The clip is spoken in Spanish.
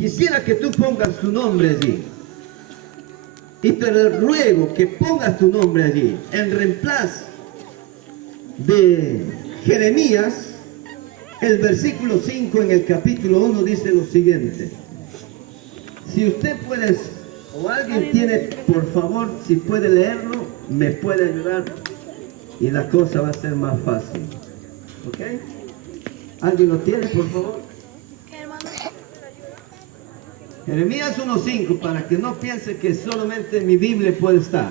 quisiera que tú pongas tu nombre allí. Y te ruego que pongas tu nombre allí. En reemplazo de Jeremías, el versículo 5 en el capítulo 1 dice lo siguiente. Si usted puede, o alguien tiene, por favor, si puede leerlo, me puede ayudar y la cosa va a ser más fácil. ¿Ok? ¿Alguien lo tiene, por favor? Jeremías 1.5, para que no piense que solamente en mi Biblia puede estar.